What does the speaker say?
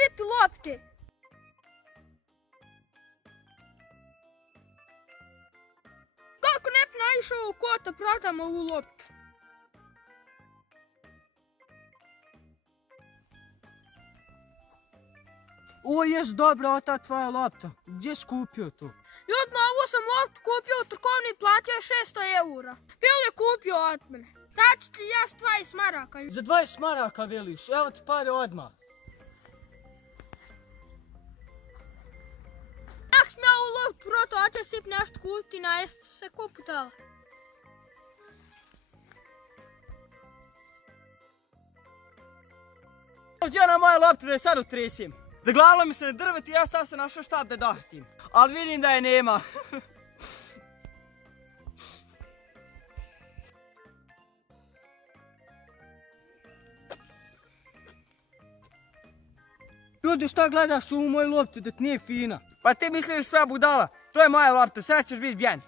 biti lopte? Kako ne bi naišao u kota prodam ovu loptu? Ovo jest dobra ota tvoja lopta. Gdje si kupio to? Ljudno, ovu sam loptu kupio u trgovini, platio je 600 eura. Bil je kupio od mene. Daću ti ja s 20 maraka. Za 20 maraka veliš, evo ti pare odmah. Jak sam ja ovu loptu proto, oće sip nešto kupiti na jeste se kuputala. Ja na moje lopte da je sad utresim. Zaglavilo mi se na drvet i ja sam se našao štab da dahtim. Ali vidim da je nema. Ljudi, šta gledaš u moju loptu da ti nije fina? Pa ti misliš sve budala, to je moja lopta, sad ćeš biti bjen.